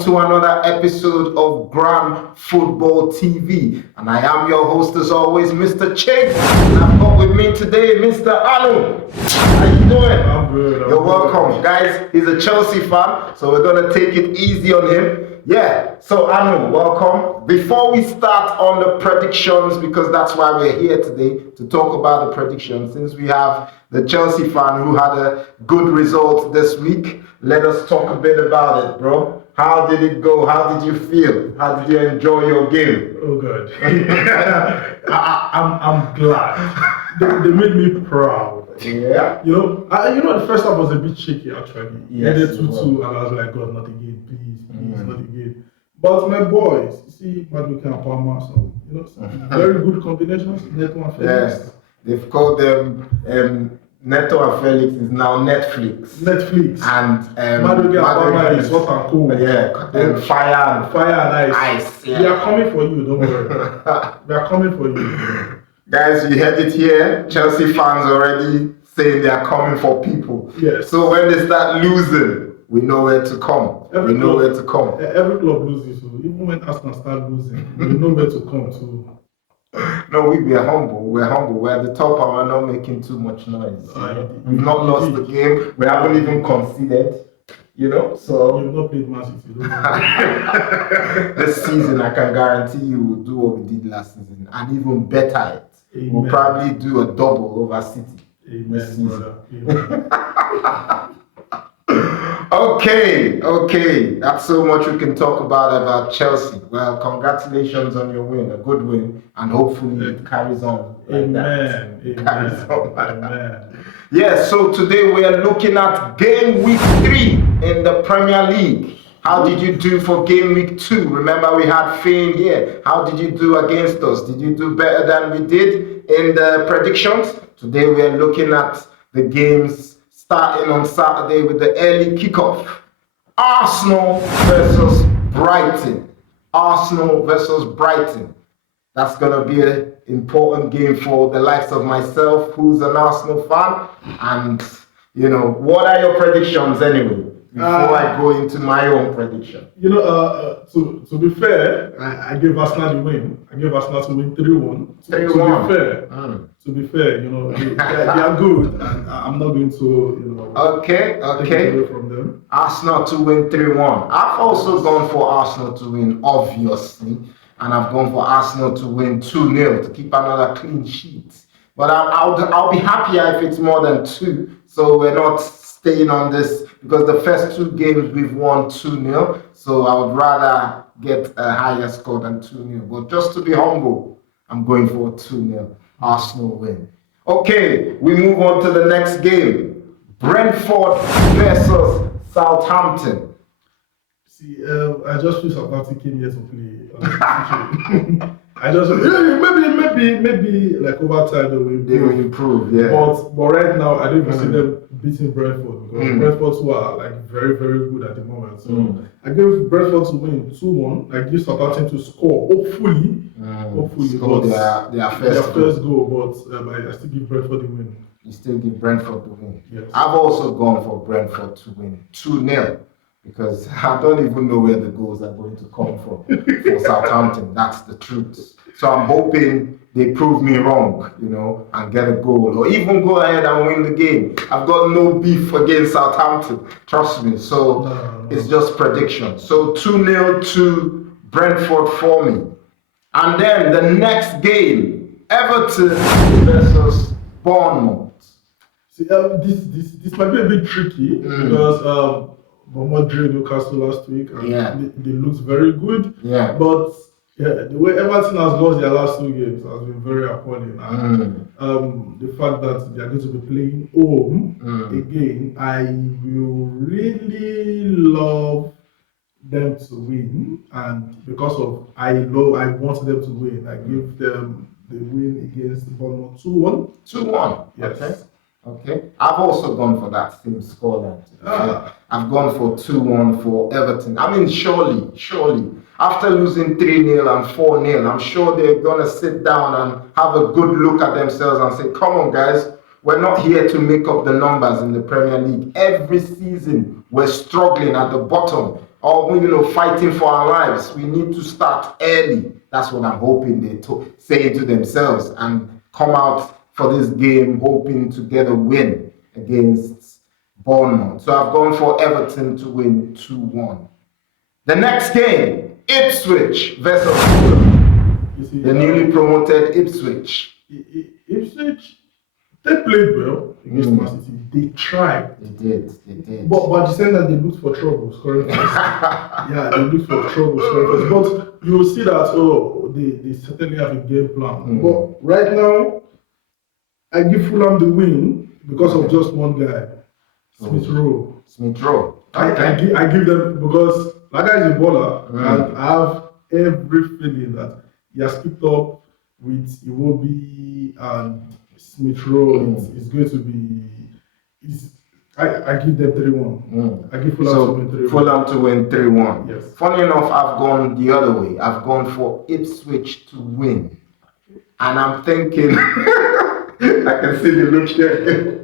to another episode of Grand Football TV. And I am your host as always, Mr. Chig. And I've got with me today, Mr. Anu. How you doing? I'm good. You're welcome. Guys, he's a Chelsea fan, so we're going to take it easy on him. Yeah, so Anu, welcome. Before we start on the predictions, because that's why we're here today, to talk about the predictions, since we have the Chelsea fan who had a good result this week, let us talk a bit about it, bro. How did it go? How did you feel? How did you enjoy your game? Oh, good. I'm glad. They made me proud. Yeah. You know, the first half was a bit shaky actually. Yes, Ended 2-2, and I was like, God, not again, please, not again. But my boys, you see, Maduka and Palmer, so very good combinations. Neto and Felix. Yes, they've called them Neto and Felix is now Netflix. And Maduka and Palmer is hot and cold. Yeah, fire and ice. Yeah. We are coming for you, don't worry. We are coming for you. Guys, you heard it here. Chelsea fans already saying they are coming for people. Yes. So when they start losing, we know where to come. Every club loses. So even when Arsenal start losing, we know where to come to. No, we're humble. We're at the top and we're not making too much noise. We've not lost the game. We haven't even conceded. So you've not played Man City. This season, I can guarantee you we'll do what we did last season and even better it. Amen. We'll probably do a double over City. Amen, brother. Amen. Okay. That's so much we can talk about Chelsea. Well, congratulations on your win, a good win, and hopefully it carries on. Amen. Yeah, so today we are looking at game week 3 in the Premier League. How did you do for game week 2? Remember we had Fane here. How did you do against us? Did you do better than we did in the predictions? Today we are looking at the games starting on Saturday with the early kickoff. Arsenal versus Brighton. That's going to be an important game for the likes of myself, who's an Arsenal fan. And, what are your predictions anyway? Before I go into my own prediction. To be fair, I gave Arsenal the win. I gave Arsenal to win 3-1. To be fair, they are good, and I'm not going to, take it away from them. Arsenal to win 3-1. I've also gone for Arsenal to win, obviously, and I've gone for Arsenal to win 2-0 to keep another clean sheet. But I'll be happier if it's more than 2, so we're not staying on this, because the first 2 games we've won 2-0, so I would rather get a higher score than 2-0. But just to be humble, I'm going for a 2-0 Arsenal win. Okay, we move on to the next game. Brentford versus Southampton. See, I just feel Southampton came here to play. I just maybe like over time they will improve, yeah. But right now I don't even see them beating Brentford, because Brentford who are like very, very good at the moment. So I give Brentford to win 2-1. I give Southampton to score. Hopefully score their first goal. But I still give Brentford the win. You still give Brentford the win. Yes. I've also gone for Brentford to win 2-0. Because I don't even know where the goals are going to come from for Southampton. That's the truth. So I'm hoping they prove me wrong, and get a goal, or even go ahead and win the game. I've got no beef against Southampton, trust me. So It's just prediction. So 2-0 to Brentford for me. And then the next game, Everton versus Bournemouth. See, this might be a bit tricky because Bournemouth drew Newcastle last week, and they looked very good. Yeah. But the way Everton has lost their last 2 games has been very appalling. And the fact that they are going to be playing home again, I will really love them to win. And because of I want them to win, I give them the win against Bournemouth 2-1. 2-1. Yes. Okay. I've also gone for that same scoreline. I've gone for 2-1 for Everton. I mean, surely, after losing 3-0 and 4-0, I'm sure they're going to sit down and have a good look at themselves and say, come on, guys, we're not here to make up the numbers in the Premier League. Every season, we're struggling at the bottom. or fighting for our lives. We need to start early. That's what I'm hoping they're saying to themselves, and come out for this game hoping to get a win against Bournemouth. So I've gone for Everton to win 2-1. The next game, Ipswich versus Fulham. The newly promoted Ipswich. Ipswich, they played well against Man City. They tried. They did. But at the same time, they looked for trouble scoring first. Yeah, they looked for trouble scoring first. But you will see that, they certainly have a game plan. But right now, I give Fulham the win because of just one guy, Smith Rowe. Okay. I give them, because that guy is a baller, and I have every feeling that he has picked up with Iwobi and Smith Rowe. It's going to be. I give them 3-1. I give Fulham to win 3-1. Fulham to win 3-1. Yes. Funny enough, I've gone the other way. I've gone for Ipswich to win, and I'm thinking. I can see the look here.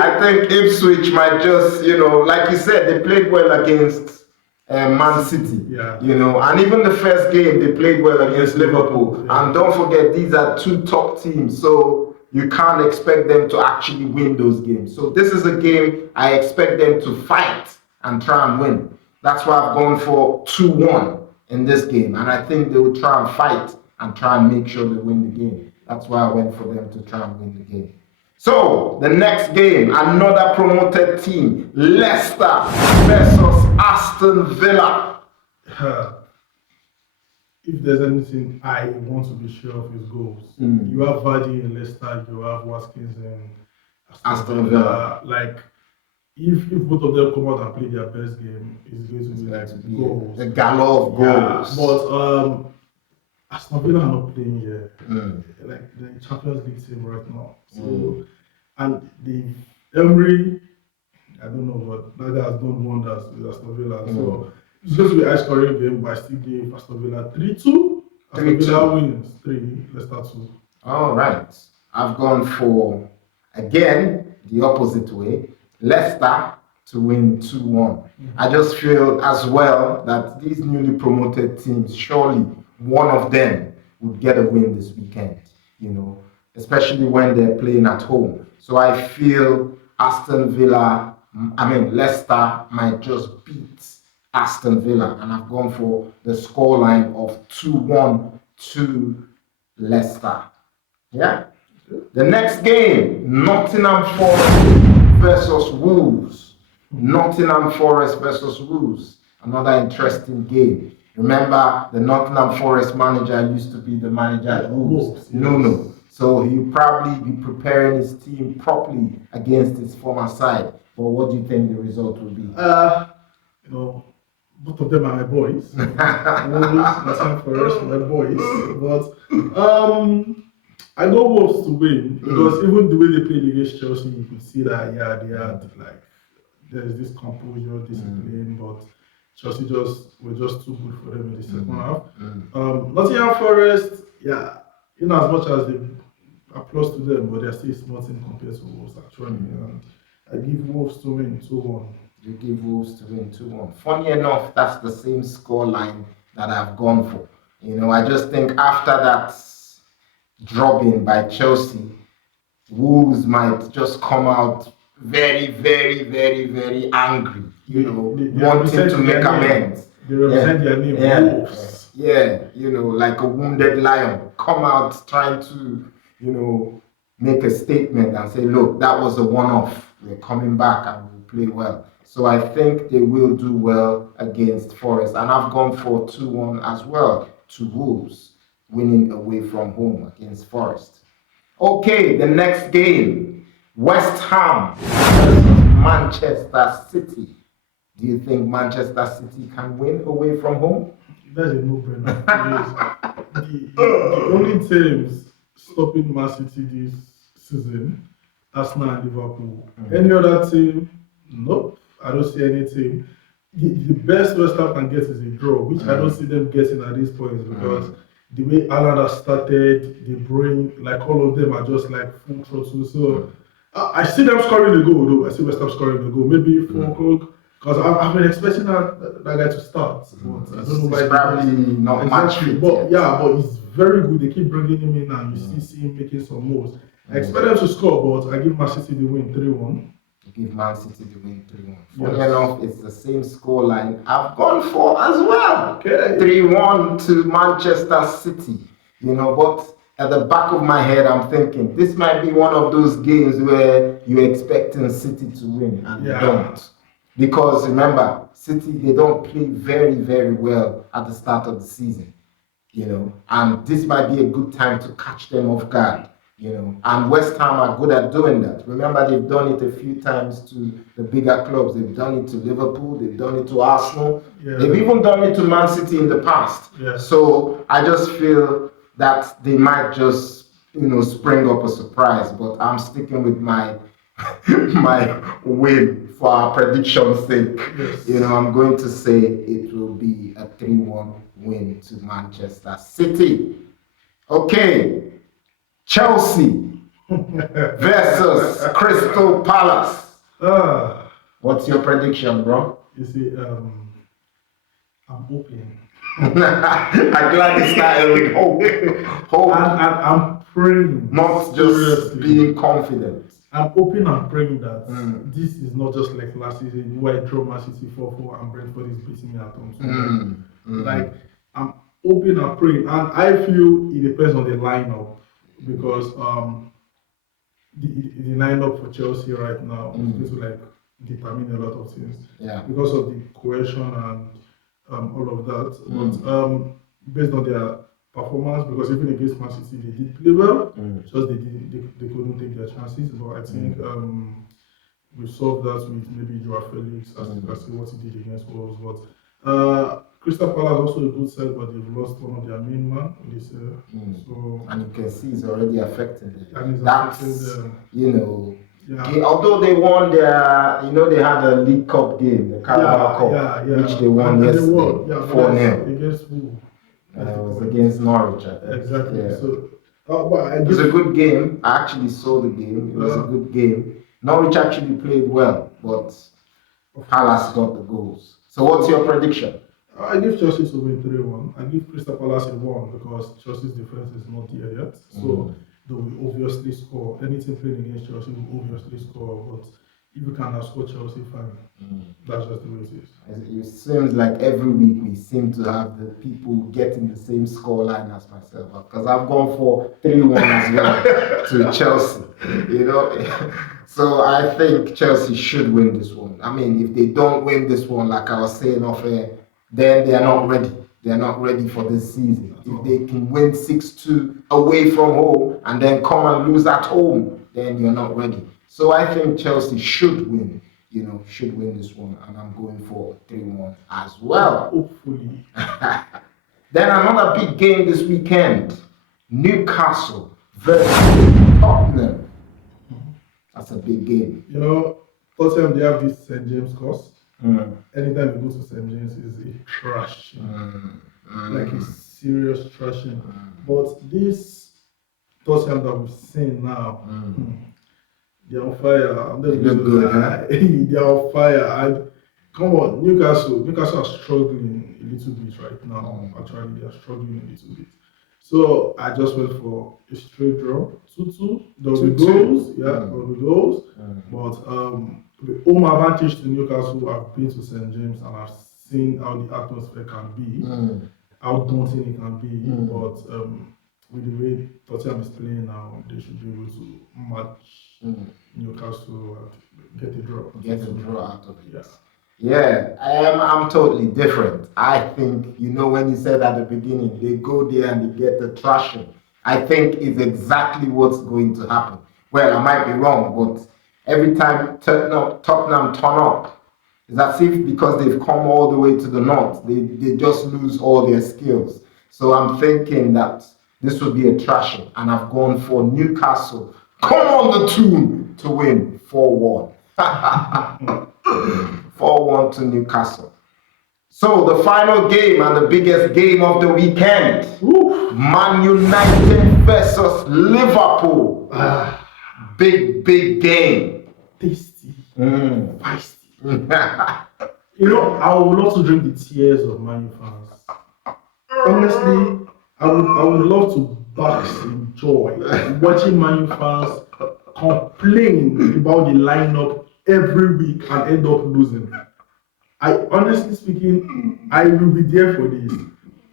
I think Ipswich might just, like you said, they played well against Man City. Yeah. And even the first game they played well against Liverpool. Yeah. And don't forget, these are two top teams, so you can't expect them to actually win those games. So this is a game I expect them to fight and try and win. That's why I've gone for 2-1 in this game, and I think they will try and fight and try and make sure they win the game. That's why I went for them to try and win the game. So, the next game, another promoted team, Leicester versus Aston Villa. If there's anything I want to be sure of is goals. You have Vardy in Leicester, you have Watkins in Aston Villa. Like, if both of them come out and play their best game, it's going to be like goals. A galore of goals. Yeah, but Aston Villa are not playing here. Like the Champions League team right now. So and the Emery, I don't know, but that guy has done wonders with Aston Villa. So it's going to be a high scoring game, but I still give Aston Villa 3-2. Aston Villa wins 3, Leicester 2. All right. I've gone for, again, the opposite way. Leicester to win 2-1. I just feel as well that these newly promoted teams, surely one of them would get a win this weekend, especially when they're playing at home. So I feel Leicester might just beat Aston Villa, and I've gone for the scoreline of 2-1 to Leicester. Yeah. The next game, Nottingham Forest versus Wolves. Nottingham Forest versus Wolves. Another interesting game. Remember, the Nottingham Forest manager used to be the manager at Wolves, Nuno. So he'll probably be preparing his team properly against his former side. But what do you think the result will be? Both of them are my boys. Nottingham Forest, my boys. But I go Wolves to win, because even the way they played against Chelsea, you could see that they had there's this composure, discipline, but Chelsea were just too good for them in the second half. Nottingham Forest, as much as they applause to them, but they're still a small team compared to Wolves actually. And I give Wolves to win 2-1. You give Wolves to win 2-1. Funny enough, that's the same score line that I've gone for. I just think after that drubbing by Chelsea, Wolves might just come out very, very, very, very angry, wanting to make amends. They represent their name, Wolves. Yeah, like a wounded lion, come out trying to, make a statement and say, look, that was a one-off. We're coming back and we'll play well. So I think they will do well against Forest. And I've gone for 2-1 as well to Wolves, winning away from home against Forest. Okay, the next game, West Ham versus Manchester City. Do you think Manchester City can win away from home? That's a no-brainer. the only teams stopping Man City this season, Arsenal and Liverpool. Any other team? Nope. I don't see any team. The best West Ham can get is a draw, which I don't see them getting at this point, because the way Alan has started, De Bruyne, like all of them are just like full throttle. So I see them scoring a goal, though. I see West Ham scoring a goal. Maybe Fulkrug Because I've been expecting that guy to start, but I don't know why. It's probably not much exactly. fit But yet. yeah, but he's very good. They keep bringing him in, and you still see him making some moves. I expect them to score, but I give Man City the win 3-1. Give Man City the win 3-1. Funny Yes. enough, it's the same scoreline I've gone for as well. Okay. 3-1 to Manchester City. But at the back of my head, I'm thinking this might be one of those games where you're expecting City to win and they don't. Because remember, City, they don't play very, very well at the start of the season. And this might be a good time to catch them off guard. And West Ham are good at doing that. Remember, they've done it a few times to the bigger clubs. They've done it to Liverpool. They've done it to Arsenal. Yeah. They've even done it to Man City in the past. Yeah. So I just feel that they might just, spring up a surprise. But I'm sticking with my win for our prediction's sake. Yes. I'm going to say it will be a 3-1 win to Manchester City. Okay. Chelsea versus Crystal Palace. What's your prediction, bro? You see, I'm hoping. I'm glad you started with hope. And I'm praying. Not just being confident. I'm hoping and praying that this is not just like last season where I draw Man City 4-4 and Brentford is beating me at home. Like, I'm hoping and praying. And I feel it depends on the lineup. Because the lineup for Chelsea right now is going to determine a lot of things. Yeah. Because of the cohesion and all of that. But based on their performance, because even against Man City they did play well, just they couldn't take their chances. But I think we solved that with maybe Joao Felix as you can see what he did against Wolves. But Crystal Palace also a good side, but they've lost one of their main man this year. So and you can see it's already affected them. And it's That's although they won their, they had a League Cup game, the Carabao Cup, which they won yesterday, 4-0. Against who? It was against Norwich, I think. Exactly. Yeah. So, it was a good game. I actually saw the game. It was a good game. Norwich actually played well, but Palace got the goals. So what's your prediction? I give Chelsea to win 3-1. I give Crystal Palace a 1 because Chelsea's defense is not there yet. So they will obviously score. Anything playing against Chelsea will obviously score. But if you can outscore Chelsea, fine. That's just the way it is. It seems like every week we seem to have the people getting the same scoreline as myself. Because I've gone for 3-1 as well to Chelsea. So I think Chelsea should win this one. I mean, if they don't win this one, like I was saying off air, then they are not ready. They are not ready for this season. If they can win 6-2 away from home and then come and lose at home, then you're not ready. So I think Chelsea should win, this one. And I'm going for 3-1 as well. Hopefully. Then another big game this weekend. Newcastle versus Tottenham. That's a big game. Tottenham, they have this St. James course. Anytime you go to St. James is a trash. Like a serious trashing. But this Tottenham that we've seen now, they're on fire. They're on fire. And come on, Newcastle are struggling a little bit right now. Actually, they're struggling a little bit. So I just went for a straight draw, 2-2. There'll be goals, there'll be goals. But the home advantage to Newcastle, I've been to St. James and I've seen how the atmosphere can be, how daunting it can be. But with the way Tottenham is playing now, they should be able to match Newcastle and get a draw. Get a draw out of it. Yeah, I'm totally different. I think, when you said at the beginning, they go there and they get the thrashing. I think it's exactly what's going to happen. Well, I might be wrong, but every time Tottenham turn up, it's as if because they've come all the way to the north, they just lose all their skills. So I'm thinking that this will be a thrashing, and I've gone for Newcastle. Come on the tune to win 4-1. 4-1 to Newcastle. So the final game and the biggest game of the weekend, Man United versus Liverpool. Big game. Tasty. Feisty. You know, I would love to drink the tears of Man U fans. Honestly, I would love to bask in joy watching Man U fans complain about the lineup every week and end up losing. I honestly speaking, I will be there for this.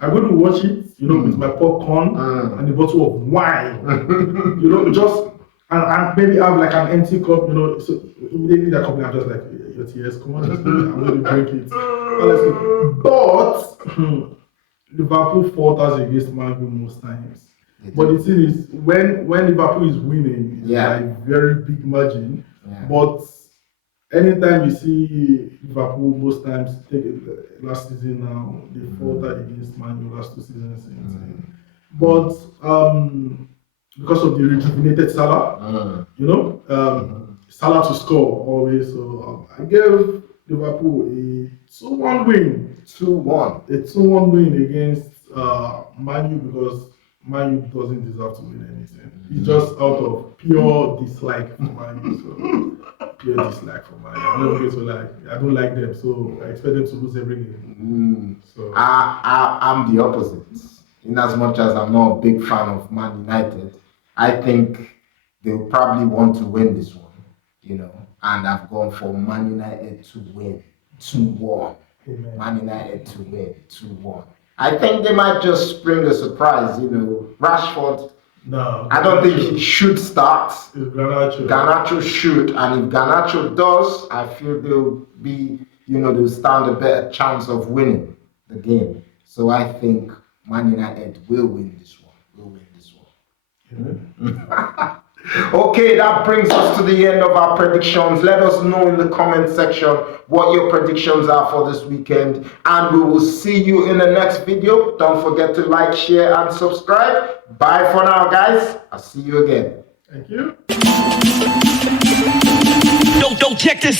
I'm going to watch it, with my popcorn and a bottle of wine. Just and maybe have like an empty cup, so immediately that company I'm just like, your tears, come on, just I'm going to drink it. Honestly. But Liverpool falters against Man U most times. But the thing is, when Liverpool is winning, it's like very big margin. Yeah. But anytime you see Liverpool, most times, take it last season now, they faltered against Man U last 2 seasons. But because of the rejuvenated Salah, Salah to score always. So I gave Liverpool a 2-1 win. 2-1. A 2-1 win against Man U because Man U doesn't deserve to win anything. It's just out of pure dislike for Man U. So pure dislike for Man U. I'm not going to lie. I don't like them, so I expect them to lose every game. So I'm the opposite. In as much as I'm not a big fan of Man United, I think they'll probably want to win this one, and I've gone for Man United to win 2-1. Amen. Man United to win 2-1. I think they might just spring a surprise, Rashford. No, I don't think he should start. It's Garnacho. Garnacho should, and if Garnacho does, I feel they'll be, they'll stand a better chance of winning the game. So I think Man United will win this one. Amen. Okay, that brings us to the end of our predictions. Let us know in the comment section what your predictions are for this weekend, and we will see you in the next video. Don't forget to like, share, and subscribe. Bye for now, guys. I'll see you again. Thank you. Don't check this.